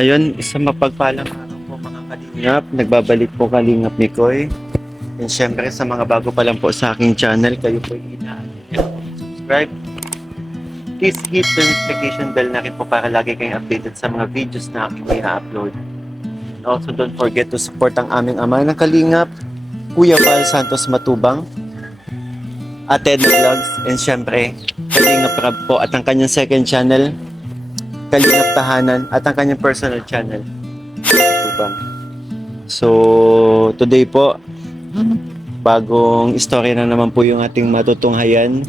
Ayun, isang mapagpalang araw po mga kalingap. Nagbabalik po Kalingap Mikoy. And syempre sa mga bago pa lang po sa aking channel, kayo po subscribe. Please hit the notification bell na rin po para lagi kayong updated sa mga videos na aking i-upload. And also don't forget to support ang aming ama ng Kalingap, Kuya Val Santos Matubang, Ate Edna Vlogs, and syempre Kalingap Rab po at ang kanyang second channel, Kalingap Tahanan, at ang kanyang personal channel. So, today po, bagong istorya na naman po yung ating matutunghayan.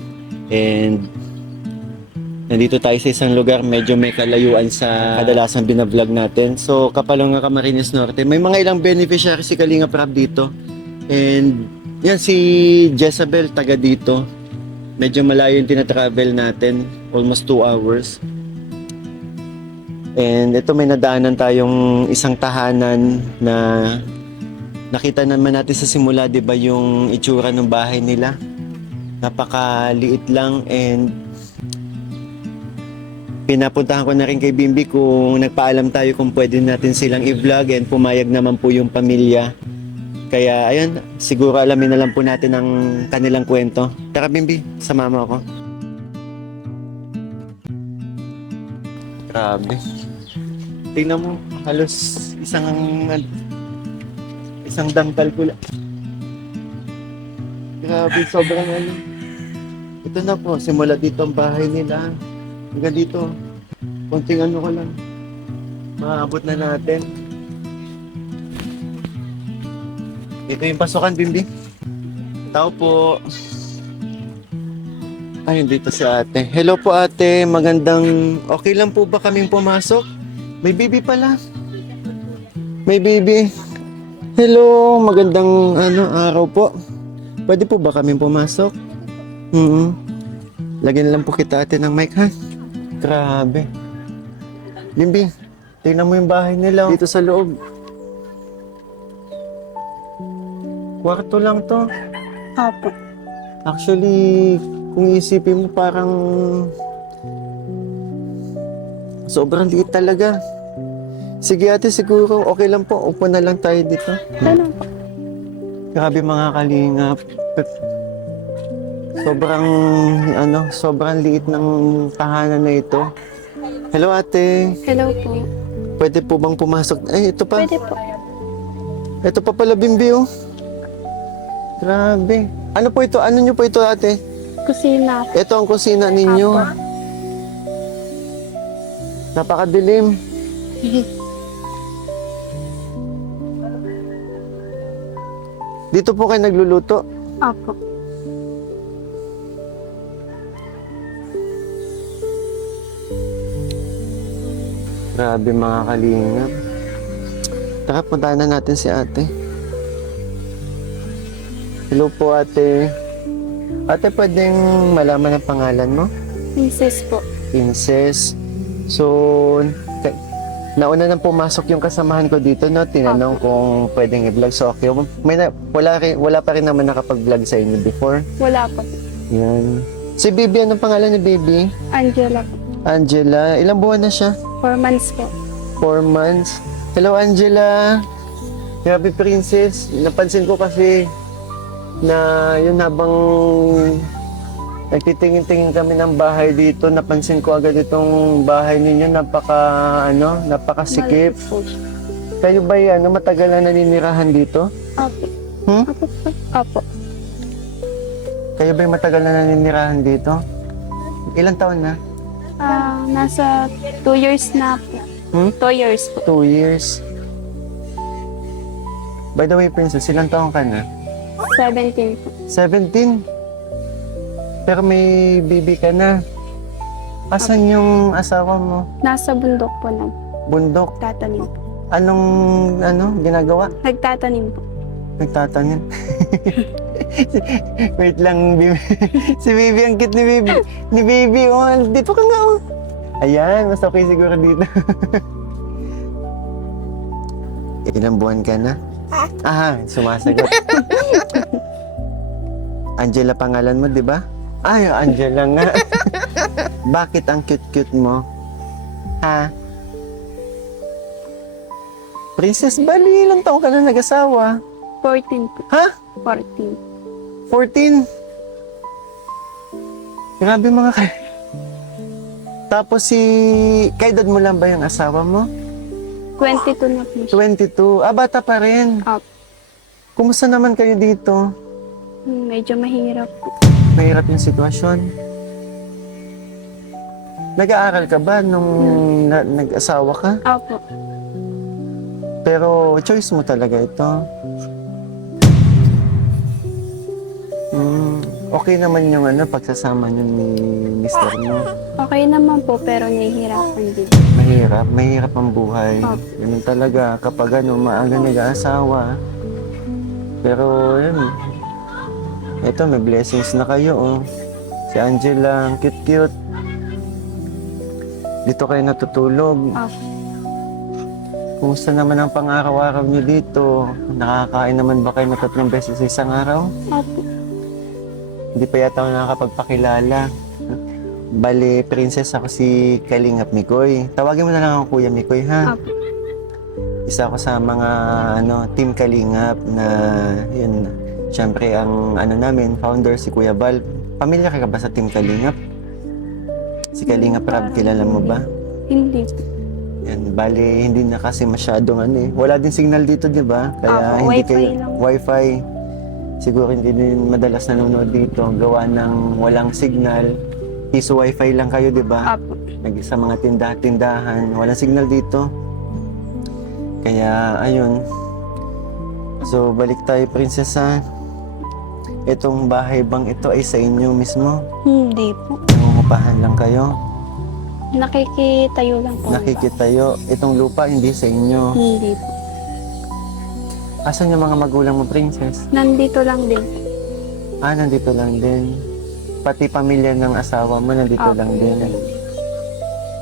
And nandito tayo sa isang lugar, medyo may kalayuan sa kadalasang binablog natin. So, Kapalonga, Camarines Norte. May mga ilang beneficiary si Kalingap Rab dito. And yan, si Jezabel, taga dito. Medyo malayo yung tinatravel natin, almost 2 hours. And ito, may nadaanan tayong isang tahanan na nakita naman natin sa simula, 'di ba, yung itsura ng bahay nila. Napakaliit lang, and pinapuntahan ko na rin kay Bimbi kung nagpaalam tayo kung pwede natin silang i-vlog, and pumayag naman po yung pamilya. Kaya ayun, siguro alamin na lang po natin ang kanilang kwento. Tara Bimbi, sama mo ako. Grabe. Tingnan mo, halos isang dangkal ko lang. Grabe, sobrang ano. Ito na po, simula dito ang bahay nila. Hanggang dito, konting ano ko lang. Maabot na natin. Ito yung pasukan, Bimbi. Tao po. Ay, dito si ate. Hello po ate, magandang... Okay lang po ba kaming pumasok? May baby pala. May baby. Hello, magandang araw po. Pwede po ba kaming pumasok? Lagyan lang po kita ate ng mic, ha? Grabe. Bimbi, tingnan mo yung bahay nila dito sa loob. Kwarto lang to. Opo. Actually, kung isipin mo, parang sobrang liit talaga. Sige ate, siguro okay lang po. Upo na lang tayo dito. Ano po? Grabe mga kalingap. Sobrang liit ng tahanan na ito. Hello ate. Hello po. Pwede po bang pumasok? Ay, ito pa. Pwede po. Ito pa pala, Bimbi, oh. Grabe. Ano po ito? Ano nyo po ito ate? Kusina. Ito ang kusina ninyo. Apo. Napakadilim. Dito po kayo nagluluto. Opo. Grabe mga kalingap. Tara, puntahan na natin si ate. Hello po ate. Ate, pwedeng malaman ang pangalan mo? Princess po. Princess. So, nauna nang pumasok yung kasamahan ko dito, no? Tinanong kung pwedeng i-vlog. So, okay. Wala pa rin naman nakapag-vlog sa inyo before. Wala po. Yan. Si Baby, anong pangalan ni Baby? Angela po. Angela. Ilang buwan na siya? 4 months po. 4 months. Hello, Angela. Grabe, Princess. Napansin ko kasi na yun, habang Nagtitingin-tingin kami ng bahay dito. Napansin ko agad itong bahay ninyo. Napakasikip. Maliit po siya. Kayo ba yan? Matagal na naninirahan dito? Opo. Hmm? Opo. Kayo ba matagal na naninirahan dito? Ilang taon na? Nasa 2 years na po. Hmm? 2 years po. 2 years. By the way, Princess, ilang taon ka na? 17 po. 17. Pero may baby ka na. Asan yung asawa mo? Nasa bundok po Bundok. nagtatanim po. Anong ginagawa? Nagtatanim po. Nagtatanim. Wait lang, Bibi. Si Bibi, ang cute ni Bibi. Ni Bibi, oh, dito ka nga, oh. Ayan, mas okay siguro dito. Ilang buwan ka na? Sumasagot. Angela pangalan mo, di ba? Ay, Angela nga. Bakit ang cute-cute mo? Ha? Princess Bali, ilang taon ka na nag-asawa? 14 po. Ha? 14. 14? Grabe mga Tapos kaedad mo lang ba yung asawa mo? 22 na po siya. 22. Bata pa rin. Opo. Kumusta naman kayo dito? Medyo mahirap po. Mahirap yung sitwasyon. Nag-aaral ka ba nung nag-asawa ka? Opo. Pero choice mo talaga ito. Okay naman yung pagsasama niyo ni mister mo. Okay naman po, pero nahihirapan din. Mahirap ang buhay. Opo. Ganun talaga kapag maaga nag-aasawa. Pero yun, ito may blessings na kayo, oh. Si Angela, ang cute-cute. Dito kayo natutulog. Opo. Kumusta naman ang pang-araw-araw niyo dito? Nakakain naman ba kayo na 3 beses sa isang araw? Opo. Hindi pa yata ako nakakapagpakilala. Bale, princess ako si Kalingap Mikoy. Tawagin mo na lang ako Kuya Mikoy, ha? Opo. Isa ako sa mga team Kalingap na yun. Siyempre, ang namin, founder si Kuya Bal. Pamilya ka ba sa team Kalingap? Si Kalingap Rab, kilala mo ba? Hindi po. Yan, bale, hindi na kasi masyadong Wala din signal dito, di ba? Kaya Opo, hindi wifi kayo, lang. wifi. Siguro hindi din madalas nanonood dito. Gawa ng walang signal. Piso wifi lang kayo, di ba? Opo. Sa mga tindahan, walang signal dito. Kaya, ayun. So, balik tayo, prinsesa. Itong bahay bang ito ay sa inyo mismo? Hindi po. Nangungupahan lang kayo? Nakikitayo lang po. Nakikitayo. Itong lupa hindi sa inyo. Hindi po. Asan yung mga magulang mo, princess? Nandito lang din. Nandito lang din. Pati pamilya ng asawa mo, nandito Opo. lang din.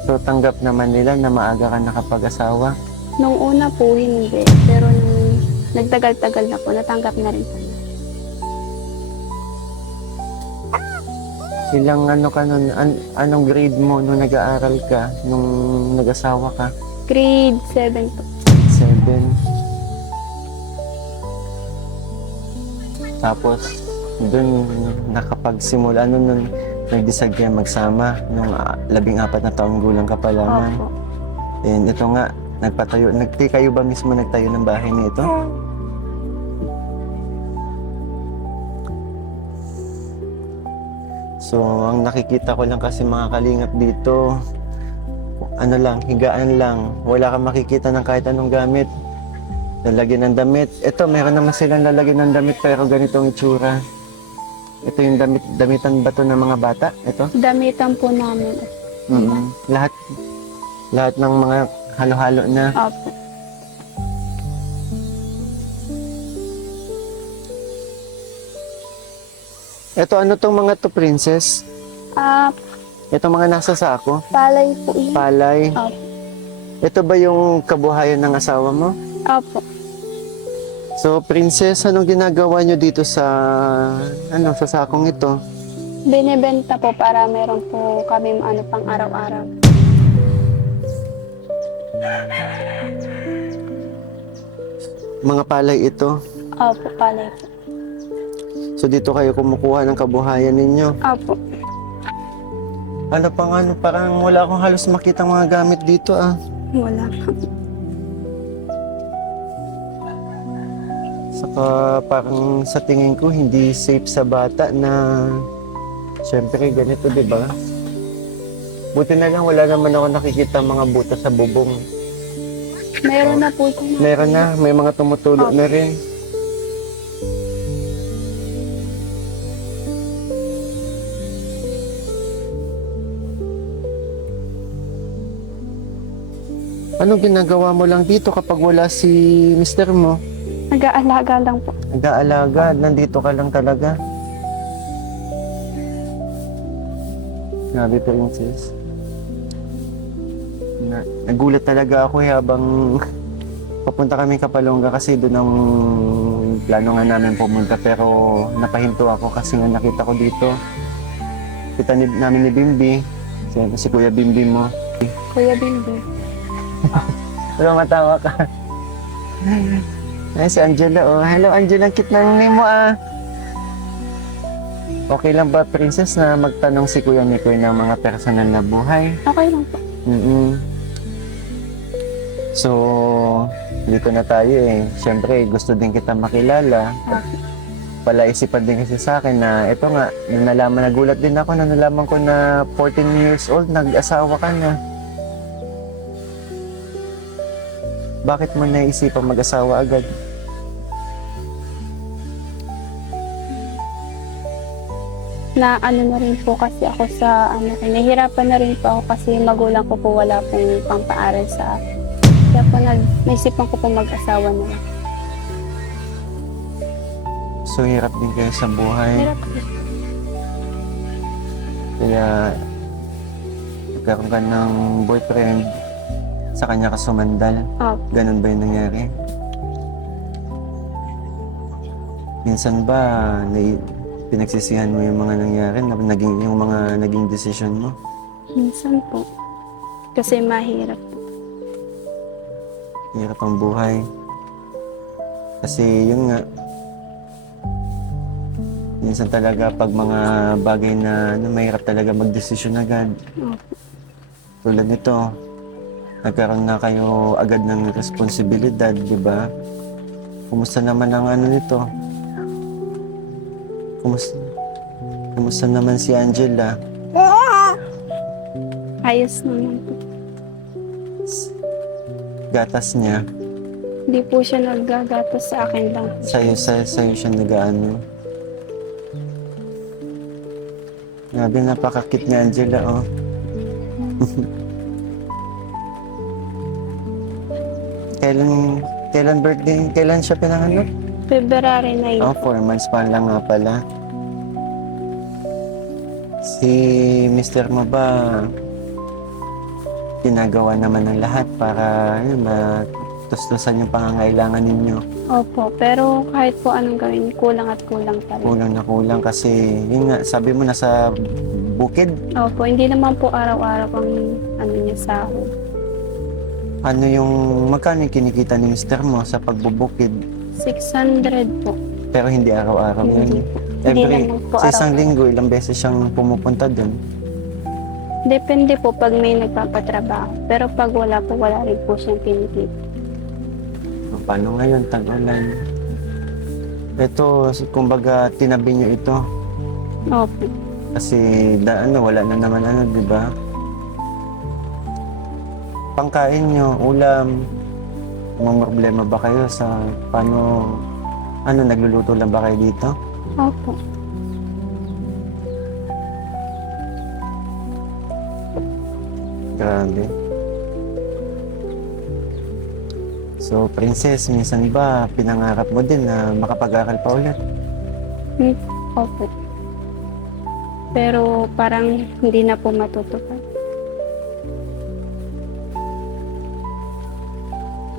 So, tanggap naman nila na maaga ka nakapag-asawa? Nung una po, hindi. Pero nung nagtagal-tagal na po, natanggap na rin po. Ilang ka nun, anong grade mo nung nag-aaral ka, nung nag-asawa ka? Grade 7 po. 7. Tapos, dun nakapagsimula, nun nag-decide kayo magsama nung 14 na taong gulang ka pa lamang. Opo. And ito nga, kayo ba mismo nagtayo ng bahay na ito? So, ang nakikita ko lang kasi mga kalingap dito, higaan lang. Wala kang makikita ng kahit anong gamit. Lalagyan ng damit. Ito, meron naman silang lalagyan ng damit pero ganitong itsura. Ito yung damitan ba to ng mga bata? Ito? Damitan po namin. Lahat ng mga halo-halo na. Opo. Ito, ano tong mga to, princess? Ito mga nasa sako? Palay po yun. Palay. Opo. Ito ba yung kabuhayan ng asawa mo? Opo. So, princess, anong ginagawa nyo dito sa sakong ito? Binibenta po para meron po kami pang araw-araw. Mga palay ito. Opo, palay po. So dito kayo kumukuha ng kabuhayan ninyo. Opo. Ano pang ano, parang wala akong halos makitang mga gamit dito ah. Wala. Saka parang sa tingin ko hindi safe sa bata na syempre ganito, di ba? Buti na lang wala naman ako nakikita mga butas sa bubong. Meron na po siya. Meron na, may mga tumutulo na rin. Anong ginagawa mo lang dito kapag wala si mister mo? Nag-aalaga lang po. Nag-aalaga, nandito ka lang talaga. Grabe, Princess. Nagulat talaga ako habang papunta kami Kapalonga kasi doon ang plano nga namin pumunta, pero napahinto ako kasi nga nakita ko dito. Kita namin ni Bimbi, si Kuya Bimbi mo. Kuya Bimbi. Pero matawa ka. Ay, si Angela, oh. Hello, Angela. Ang cute ng name mo, ah. Okay lang ba, Princess, na magtanong si Kuya Mikoy ng mga personal na buhay? Okay lang po. So, dito na tayo eh. Siyempre, gusto din kita makilala. Palaisipan din kasi sa akin na ito nga, nagulat din ako na nalaman ko na 14 years old, nag-asawa ka na. Bakit mo naisipang mag-asawa agad? Na ano na rin po kasi ako sa nahihirapan na rin po ako kasi magulang ko po wala pong pampaaral sa akin. Kaya po naisipan ko po mag-asawa na lang. So, hirap din kayo sa buhay. Hirap po. Kaya, nagkaroon ka ng boyfriend, sa kanya ka sumandal. Opo. Ganun ba yung nangyari? Minsan ba, pinagsisihan mo yung mga nangyari, yung mga naging decision mo? Minsan po. Kasi mahirap po. Hirap ang buhay. Kasi yun nga, minsan talaga pag mga bagay na mahirap talaga magdesisyon agad. Opo. Tulad nito, nagkaroon na kayo agad ng responsibilidad, di ba? Kumusta naman ang ano nito? Kumusta naman si Angela? Ayos naman po. Gatas niya, Hindi po siya naggagatas sa akin lang. sa'yo siya nag-ano. Grabe, napakakit ni Angela, oh. Kailan birthday? Kailan siya pinanganak? February na yun. Oh, 4 months pa lang nga pala. Si Mr. mo ba ginagawa naman ng lahat para matustusan yung pangangailangan ninyo? Opo, pero kahit po anong gawin, kulang at kulang pa rin. Kulang na kulang kasi, yun nga, sabi mo nasa bukid. Opo, hindi naman po araw-araw ang niya sahod. Ano yung, magkano yung kinikita ni Mr. mo sa pagbubukid? 600 po. Pero hindi araw-araw Hindi yun. po. Hindi naman po Sa isang araw-araw. linggo, ilang beses siyang pumupunta dun. Depende po pag may nagpapatrabaho. Pero pag wala po, wala rin po siyang kinikita. Paano ngayon, tag-ulan? Ito, kumbaga, tinabi niyo ito. Opo. Kasi, wala na naman di ba? Pangkain niyo, ulam. May problema ba kayo sa paano, nagluluto lang ba kayo dito? Opo. Grabe. So, Princess, minsan ba pinangarap mo din na makapag-aral pa ulit? Opo. Pero parang hindi na po matutupad.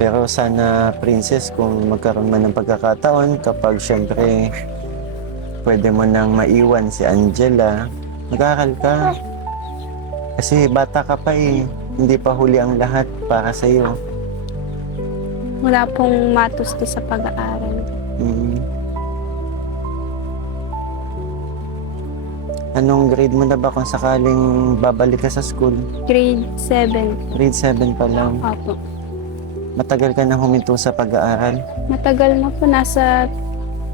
Pero sana, Princess, kung magkaroon man ng pagkakataon, kapag syempre pwede mo nang maiwan si Angela, mag-aaral ka. Kasi bata ka pa eh. Hindi pa huli ang lahat para sa iyo. Wala pong matusto sa pag-aaral. Anong grade mo na ba kung sakaling babalik ka sa school? Grade 7. Grade 7 pa lang. Opo. Matagal ka na huminto sa pag-aaral? Matagal na po, nasa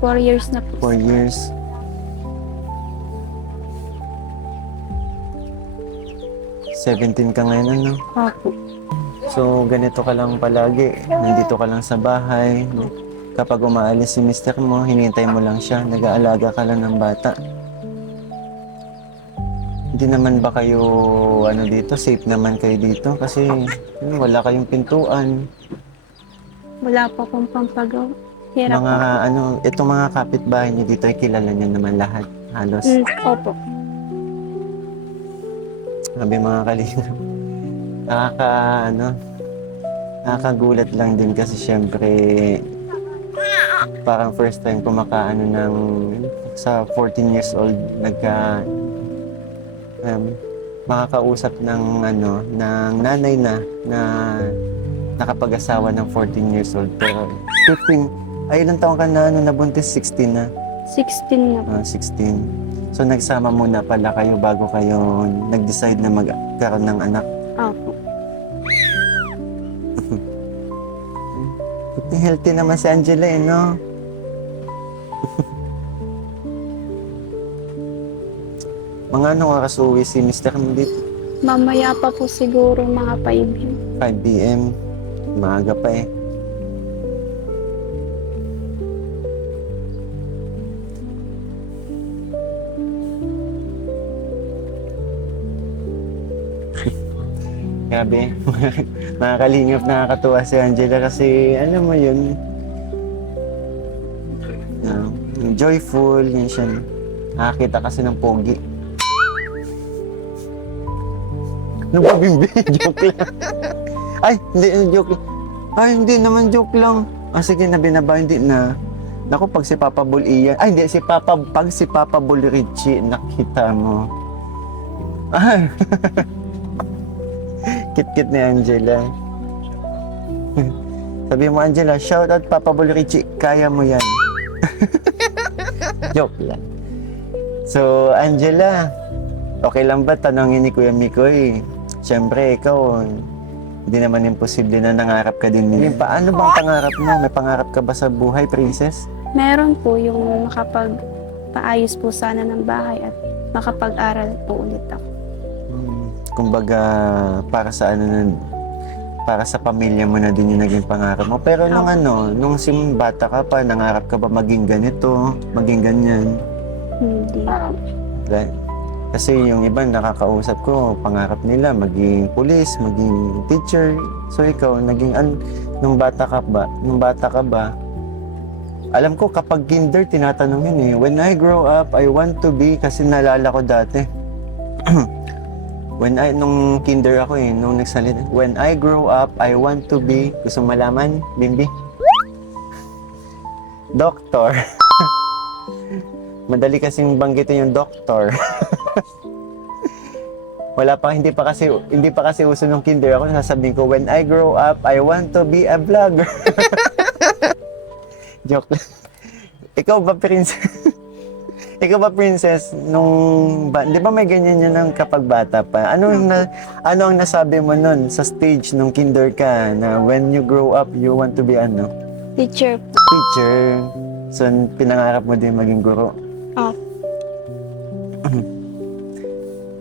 4 years na po. 4 years. Seventeen ka ngayon, ano? Opo. So, ganito ka lang palagi. Nandito ka lang sa bahay. Kapag umaalis si mister mo, hinihintay mo lang siya. Nag-aalaga ka lang ng bata. Hindi naman ba kayo, dito, safe naman kayo dito? Kasi wala kayong pintuan. Wala pa pong pampagawa. Hirap Mga, po. itong mga kapitbahay niyo dito ay kilala niyo naman lahat. Halos. Opo. Sabi mga kalingap. Nakakagulat lang din kasi syempre parang first time ko sa 14 years old makakausap ng nanay na nakapag-asawa ng 14 years old pero 15 ay ilang taon ka na nabuntis 16 na 16 na po. 16 so nagsama muna pala kayo bago kayo nag-decide na magkaroon ng anak. Opo. Healthy naman si Angela no? Mga anong oras uwi si Mr. Mundit? Mamaya pa po siguro mga 5 p.m. 5 p.m. Maaga pa eh. Grabe. Mga kalingap, nakakatuwa si Angela kasi ano mo yun, joyful, yun siya. Nakakita kasi ng pogi. Ano ba, Bimbi? Joke lang. Ay, hindi, joke lang. Ay, hindi naman joke lang. Sige na, binaba, hindi na. Naku, pag si Papa Bull Ian, ay, hindi, pag si Papa Bull Richie, nakita mo. Ay, kit-kit ni Angela. Sabi mo, Angela, shout out Papa Bull Richie, kaya mo yan. Joke lang. So, Angela, okay lang ba tanongin ni Kuya Mikoy? Siyempre, ikaw, hindi naman imposible na nangarap ka din. Paano bang pangarap mo? May pangarap ka ba sa buhay, princess? Meron po yung makapagpaayos po sana ng bahay at makapag-aral po ulit ako. Kumbaga, para sa pamilya mo na din yung naging pangarap mo. Pero nung bata ka pa, nangarap ka ba maging ganito, maging ganyan? Hindi po. Kasi yung iba nakakausap ko, pangarap nila maging pulis, maging teacher. So ikaw, nung bata ka ba, alam ko kapag kinder, tinatanong yun eh, when I grow up, I want to be, kasi naalala ko dati. Nung kinder ako nung nagsalita, when I grow up, I want to be, gusto malaman, Bimbi? Doktor. Madali kasing banggitin yung doktor. Hindi pa kasi uso nung kinder ako, nasasabihin ko, when I grow up, I want to be a vlogger. Joke lang. Ikaw ba, princess, di ba may ganyan yan ng kapag bata pa? Ano ang nasabi mo nun sa stage nung kinder ka na when you grow up, you want to be Teacher po. Teacher. So, pinangarap mo din maging guro. Opo.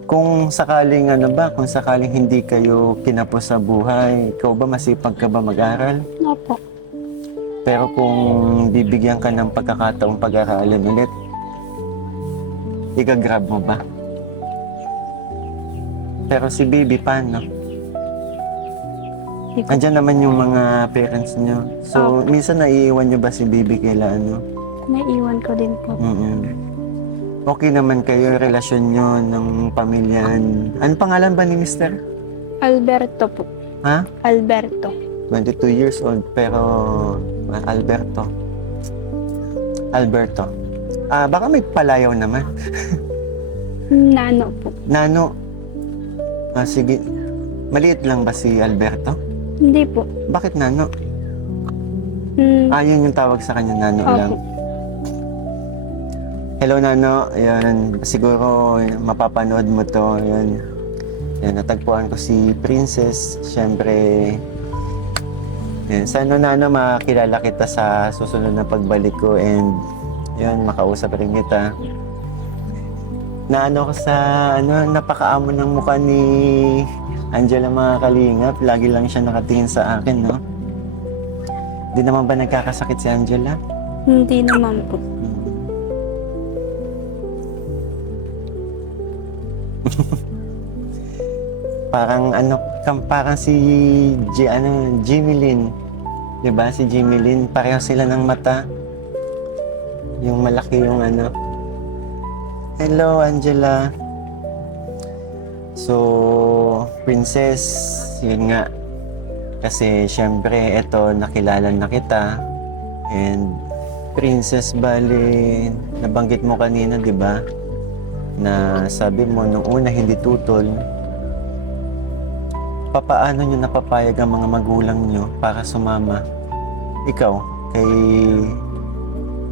Kung sakaling hindi kayo kinapos sa buhay, ikaw ba masipag ka ba mag-aral? Opo. Pero kung bibigyan ka ng pagkakataong pag-aralin ulit, igagrab mo ba? Pero si baby, paano? Andiyan naman yung mga parents nyo. So, minsan naiiwan nyo ba si baby kaila Naiiwan ko din po. Okay naman kayo, relasyon nyo ng pamilya. Ano pangalan ba ni Mr.? Alberto po. Ha? Alberto. 22 years old, pero Alberto. Baka may palayaw naman. Nano po. Nano. Sige. Maliit lang ba si Alberto? Hindi po. Bakit Nano? Yun yung tawag sa kanya, Nano lang. Opo. Hello Nano, ayan, siguro mapapanood mo to, ayan. Ayan, natagpuan ko si Princess, syempre, ayan, sana Nano makilala kita sa susunod na pagbalik ko and yun, makausap rin kita. Naano ko sa, napakaamo ng mukha ni Angela mga kalingap, lagi lang siya nakatingin sa akin, no? Di naman ba nagkakasakit si Angela? Hindi naman po. Parang parang si Jimmy Lynn. 'Di ba? Si Jimmy Lynn, pareho sila ng mata. Yung malaki yung Hello, Angela. So, Princess, yun nga. Kasi syempre, eto, nakilala na kita. And Princess, bali, nabanggit mo kanina, 'di ba? Na sabi mo nung una hindi tutol. Papaano nyo napapayag ang mga magulang nyo para sumama? Ikaw, kay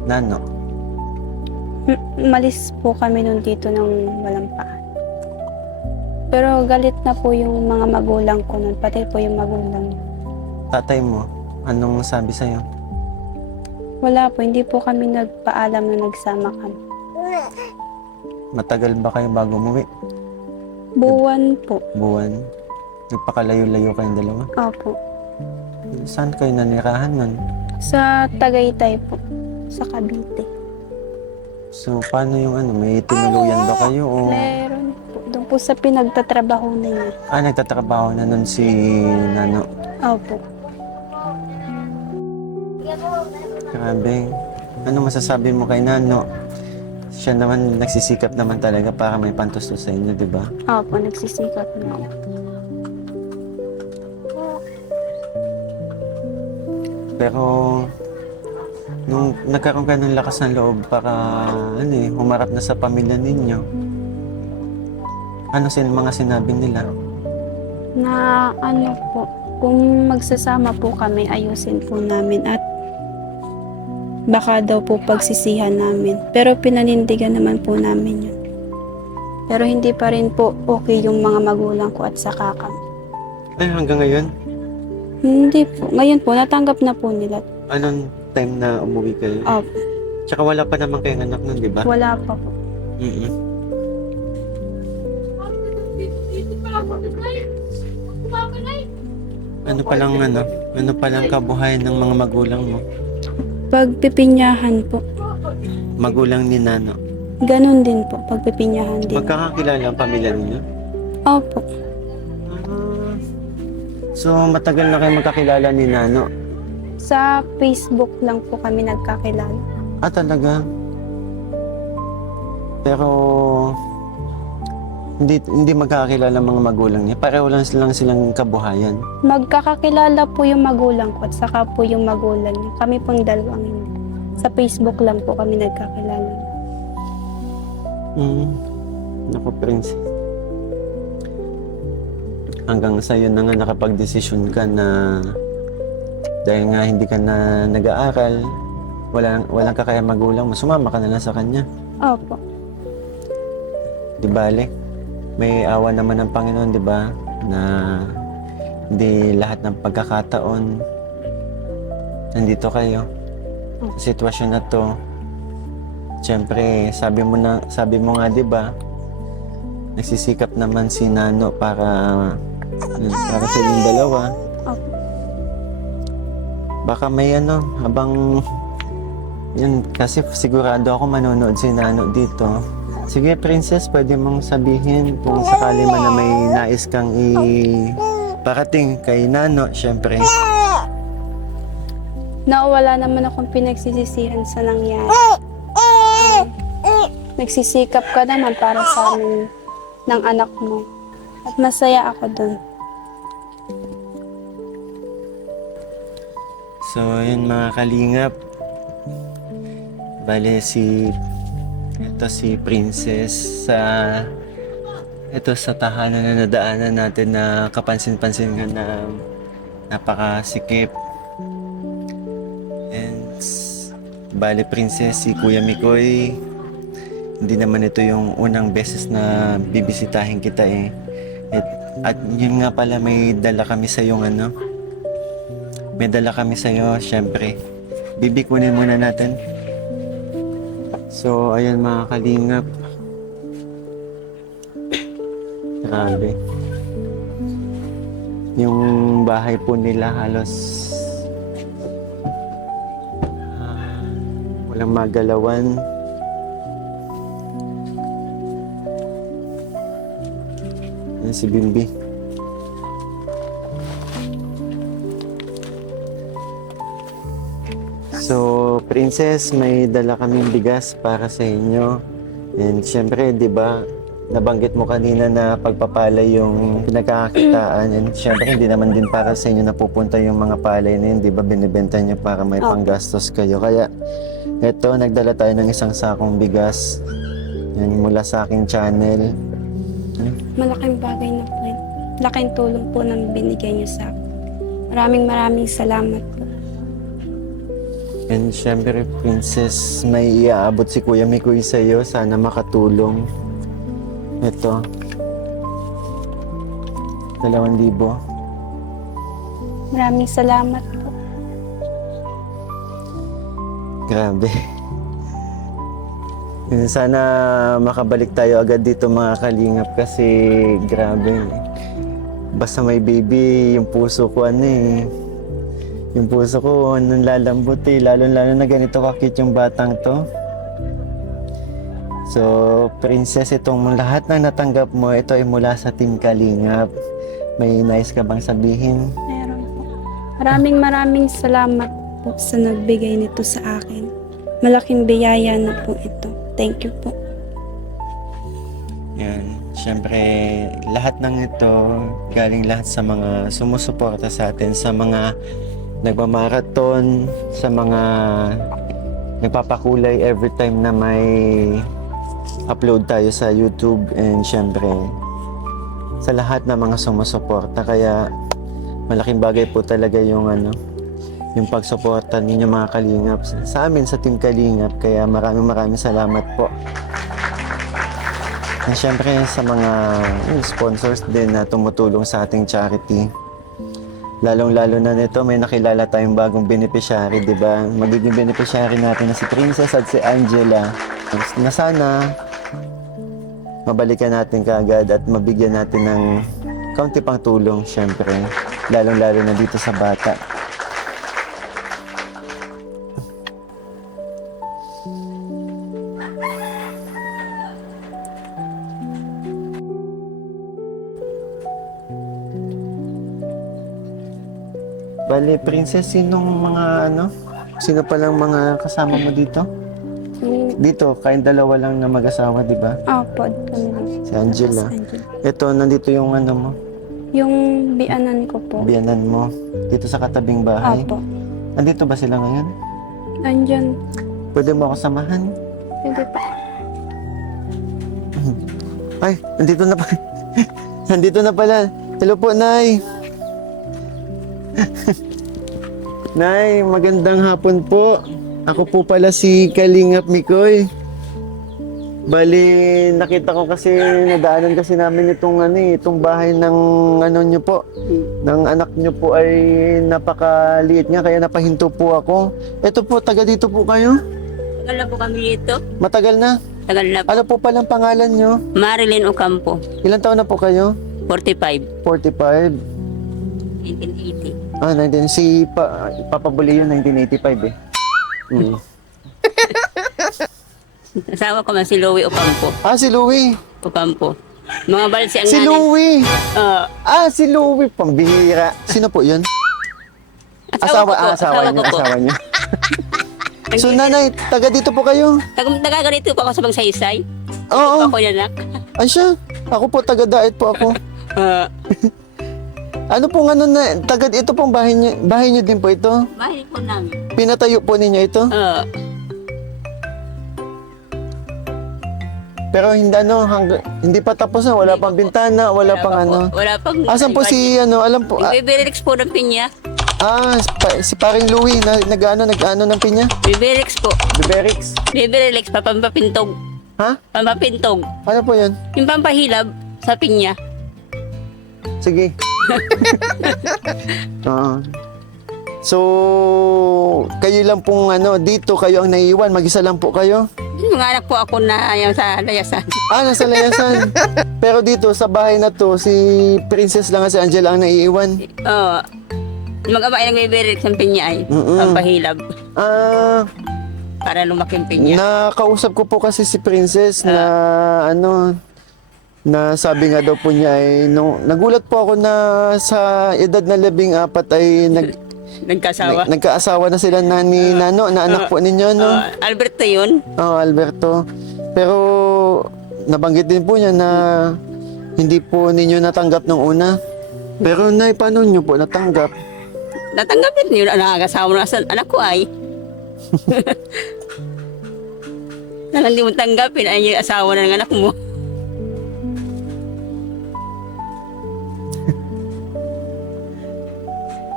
Nano. Umalis po kami nun dito ng walang paan. Pero galit na po yung mga magulang ko nun, pati po yung magulang niya. Tatay mo, anong sabi sa'yo? Wala po, hindi po kami nagpaalam na nagsama kami. Matagal ba kayo bago umuwi? Buwan po. Buwan? Nagpakalayo-layo kayong dalawa? Opo. Saan kayo nanirahan nun? Sa Tagaytay po. Sa Cavite. So, paano yung may tinuluyan ba kayo o... Meron po. Doon po sa pinagtatrabaho na niya. Nagtatrabaho na nun si Nano. Opo. Grabe. Ano masasabi mo kay Nano? Siya naman nagsisikap naman talaga para may pantustos sa inyo, di ba? Opo, nagsisikap na ako. Pero nung nagkaroon ka ng lakas ng loob para humarap na sa pamilya ninyo, ano mga sinabi nila? Na po, kung magsasama po kami, ayusin po namin at baka daw po pagsisihan namin. Pero pinanindigan naman po namin yun. Pero hindi pa rin po okay yung mga magulang ko at saka kami. Ay, hanggang ngayon? Hindi po. Ngayon po, natanggap na po nila. Anong time na umuwi kayo? Opo. Tsaka wala pa naman kayong anak nun, di ba? Wala pa po. Mm-mm. Ano palang kabuhayan ng mga magulang mo? Pagpipinyahan po. Magulang ni Nano. Ganon din po, pagpipinyahan din. Magkakakilala ang pamilya ninyo? Opo. So, matagal na kayo magkakilala ni Nano? Sa Facebook lang po kami nagkakilala. Talaga? Pero, hindi magkakakilala ang mga magulang niya. Pareho lang silang kabuhayan. Magkakakilala po yung magulang ko at saka po yung magulang niya. Kami pong dalawang yun. Sa Facebook lang po kami nagkakilala. Naku, Prince. Hanggang sa'yo na nga nakapag-desisyon ka na dahil nga hindi ka na nag-aaral, walang kakaya magulang mo, sumama ka na lang sa kanya. Opo. Di bale, may awa naman ng Panginoon, di ba? Na hindi lahat ng pagkakataon nandito kayo. Sa sitwasyon na to, siyempre, sabi mo nga, di ba? Nagsisikap naman si Nano para sa inyong dalawa. Opo. Baka may habang yun, kasi sigurado ako manonood si Nano dito. Sige, Princess, pwede mong sabihin kung sakali man na may nais kang parating kay Nano, syempre. Wala naman akong pinagsisisihan sa nangyari. Nagsisikap ka naman para sa amin ng anak mo. At masaya ako dun. So, yun mga kalingap. Bale, si Princess sa tahanan na nadaanan natin na kapansin-pansin nga na napakasikip. And bale, Princess, si Kuya Mikoy, hindi naman ito yung unang beses na bibisitahin kita eh. At yun nga pala, may dala kami sa yung ano. May dala kami sa iyo, syempre. Bibi, kunin muna natin. So, ayan mga kalingap. Grabe. Yung bahay po nila halos walang magalawan. Yan si Bimbi. So, Princess, may dala kaming bigas para sa inyo. And syempre, 'di ba, nabanggit mo kanina na pagpapalay yung pinagkakakitaan. And syempre, hindi naman din para sa inyo napupunta yung mga palay na yun, 'di ba? Binibenta niyo para may panggastos kayo. Kaya eto, nagdala tayo ng isang sakong bigas. Yan mula sa aking channel. Malaking bagay na po yun. Laking tulong po na binigay niyo sa akin. Maraming salamat po. And syempre, Princess, may iaabot si Kuya Mikoy sa iyo. Sana makatulong. Ito. 2,000. Maraming salamat po. Grabe. Yun, sana makabalik tayo agad dito mga kalingap kasi grabe. Basta may baby, yung puso ko ano eh. Yung puso ko lalambot eh. Lalo-lalo na ganito kakit yung batang to. So, Princess, itong lahat na natanggap mo, ito ay mula sa Team Kalingap. May nais ka bang sabihin? Meron po. Maraming salamat po sa nagbigay nito sa akin. Malaking biyaya na po ito. Thank you po. Yan. Siyempre, lahat ng ito, galing lahat sa mga sumusuporta sa atin, sa mga nagmamarathon, sa mga nagpapakulay every time na may upload tayo sa YouTube, and siyempre, sa lahat ng mga sumusuporta. Kaya, malaking bagay po talaga yung yung pagsuporta ninyo mga Kalingap sa amin sa Team Kalingap. Kaya maraming salamat po. And syempre sa mga sponsors din na tumutulong sa ating charity. Lalong-lalo na nito, may nakilala tayong bagong beneficiary, di ba? Magiging beneficiary natin na si Princess at si Angela. Na sana mabalikan natin kaagad at mabigyan natin ng kaunti pang tulong, syempre. Lalong-lalo na dito sa bata. Bale, Princess, sino palang mga kasama mo dito? Dito, kayong dalawa lang na mag-asawa, di ba? Opo, kami lang. Si Angela. Ito, nandito yung mo, Yung bianan ko po. biyanan mo, dito sa katabing bahay. Opo. Nandito ba sila ngayon? Andyan. Pwede mo ako samahan? Pwede pa. Ay, nandito na pa. Nandito na pala. Hello po, Nay. Nay, magandang hapon po. Ako po pala si Kalingap Mikoy. Bali, nakita ko kasi, nadaanan kasi namin itong bahay ng nyo po. Ng anak nyo po ay napakaliit nga, kaya napahinto po ako. Ito po, taga dito po kayo? Tagal na po kami dito. Matagal na? Tagal na po. Ano po palang pangalan nyo? Marilyn Ocampo, Ilang taon na po kayo? 45, 45. 1980. Ah, 19. Si Papa Buli yun, 1985 eh. Mm. Asawa ko man si Louie Ocampo. Ah, si Louie. Ocampo. Mga balsi ang Si nanay. Louie. Ah, Si Louie. Pambihira. Sino po yun? asawa ko po. Asawa niyo. ko po. Asawa niyo. So, nanay, taga dito po kayo? Nagaganito po ako sa Magsaysay. Oo. Ako yan, anak. Ay siya. Ako po, taga Daet po ako. Ah, Ano pong taga ito pong bahay niyo? Bahay niyo din po ito? bahay po namin. Pinatayo po ninyo ito? Ah, Pero hindi pa tapos na. Wala pang bintana, wala pang Wala pang... Asan po si alam po? Bibirix po ng pinya. Si paring Louie na nag-ano ng pinya? Bibirix po. Biberix. Bibirix, papampapintog. Ha? Pampapintog. Ano po yun? Yung pampahilab sa pinya. Sige. Oo. So, kayo lang pong dito kayo ang naiiwan. Mag-isa lang po kayo? Yung mga anak po ako na ayaw sa layasan. Nasa layasan. Pero dito sa bahay na to, si Princess lang at si Angela ang naiiwan. Oo. Yung mga babae nagbibirik sa pinya ay pampahilab. Para lumaki yung pinya. Nakausap ko po kasi si Princess na na sabi nga daw po niya ay nagulat po ako na sa edad na 14 ay Nagkasawa. nagkaasawa na sila na ni Nano, na anak po ninyo, no? Alberto yun. Alberto. Pero nabanggit din po niya na hindi po ninyo natanggap nung una. Pero nay, paano niyo po natanggap? Natanggapin yun. Nakakasawa na sa anak ko ay. Nang hindi mo tanggapin ay yung asawa na ng anak mo.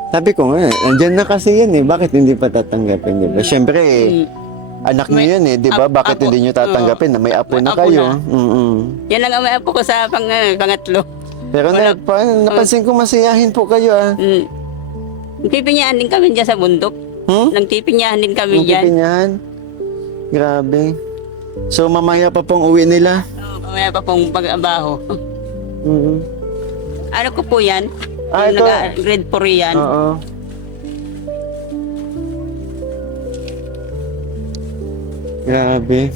Sabi ko nga, andyan na kasi yan eh. Bakit hindi pa tatanggapin, di ba? Siyempre, anak niyo yan eh, di ba? Bakit Apo. hindi niyo tatanggapin na may apo na Apo kayo? Yan lang ang may apo ko sa pangatlo. Pero napansin ko masiyahin po kayo ah. Nagpipinyahan din kami dyan sa bundok. Nagpipinyahan din kami dyan. Pipinyahan. Grabe. So mamaya pa pong uwi nila. Mamaya pa pong pag-abaho. Mm-hmm. Ano ko po yan? Ito. Grade 4 yan. Oo. Grabe.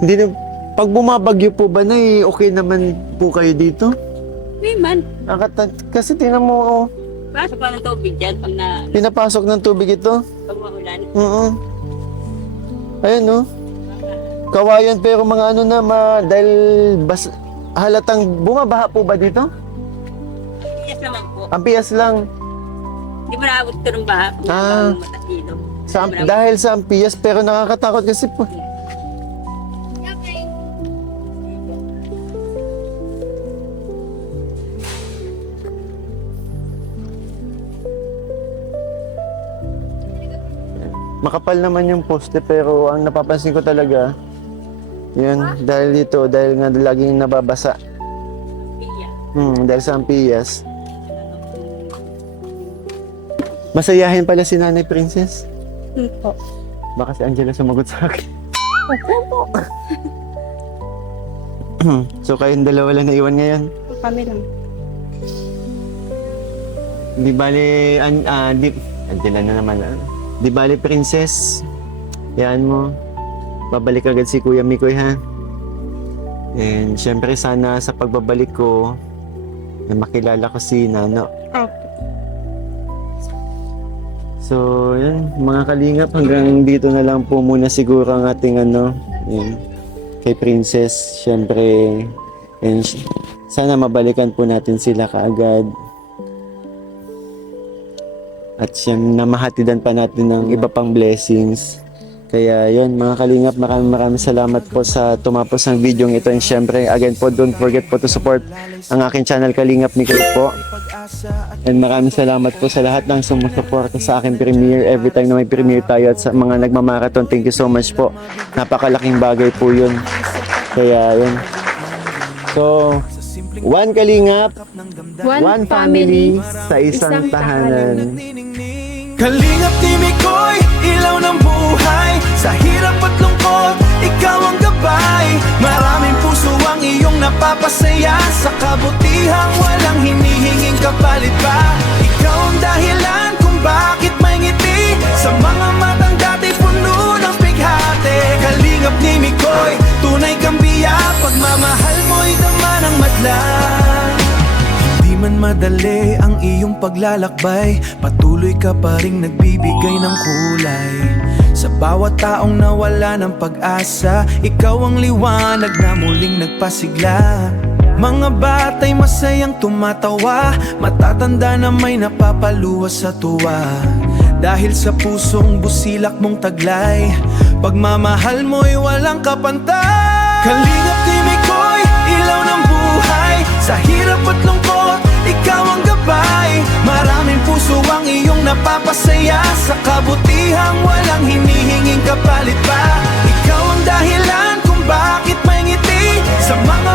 Hindi na, pag bumabagyo po ba na okay naman po kayo dito? Hindi man. Kasi tinan mo, Pasok pa ng tubig dyan pag pinapasok ng tubig ito. pag maulan. Oo. Ayun, no? Kawayan pero mga dahil halatang bumabaha po ba dito? Yes naman po. Ang piyas lang. Hindi mo naabot ko ng baha. Matakilo. Dahil sa Ampias, pero nakakatakot kasi po. Makapal naman yung poste pero ang napapansin ko talaga, yun, dahil nga laging nababasa. Dahil sa Ampias. Masayahin pala si Nanay Princess. Po. Baka si Angela sumagot sa akin. Opo. So kayong dalawa lang naiwan ngayon? Kami lang. Di bali, Angela na naman. Di bali, Princess. Yan mo. Babalik agad si Kuya Mikoy, ha? And syempre sana sa pagbabalik ko, makilala ko si Nano. Opo. So, yun, mga kalingap, hanggang dito na lang po muna siguro ang ating yun, kay Princess. Siyempre, and sana mabalikan po natin sila kaagad. At siyempre, namahatidan pa natin ng iba pang blessings. Kaya yun, mga kalingap, maraming salamat po sa tumapos ng video ito. And syempre, again po, don't forget po to support ang aking channel Kalingap Nicole po. And maraming salamat po sa lahat ng sumusuporta sa aking premiere. Every time na may premiere tayo at sa mga nagmamarathon, thank you so much po. Napakalaking bagay po yun. Kaya yun. So, one Kalingap, one family sa isang tahanan. Kalingap ni Mikoy, ilaw ng buhay. Sa hirap at lungkot, ikaw ang gabay. Maraming puso ang iyong napapasaya. Sa kabutihang walang hinihinging kapalit pa. Ikaw ang dahilan kung bakit may ngiti. Sa mga matang dati puno ng bighati. Kalingap ni Mikoy, tunay kang biya. Pagmamahal mo'y dama ng madla. Di man madali ang iyong paglalakbay, patuloy ka pa ring nagbibigay ng kulay. Sa bawat taong nawala ng pag-asa, ikaw ang liwanag na muling nagpasigla. Mga batay masayang tumatawa, matatanda na may napapaluwas sa tuwa. Dahil sa pusong busilak mong taglay, pagmamahal mo'y walang kapantay. Kalingap ni Mikoy, ilaw ng buhay. Sa hirap at lungkot, ikaw ang gabay. Maraming puso ang iyong napapasaya. Sa kabutihang walang hinihinging kapalit pa. Ikaw ang dahilan kung bakit may ngiti sa mga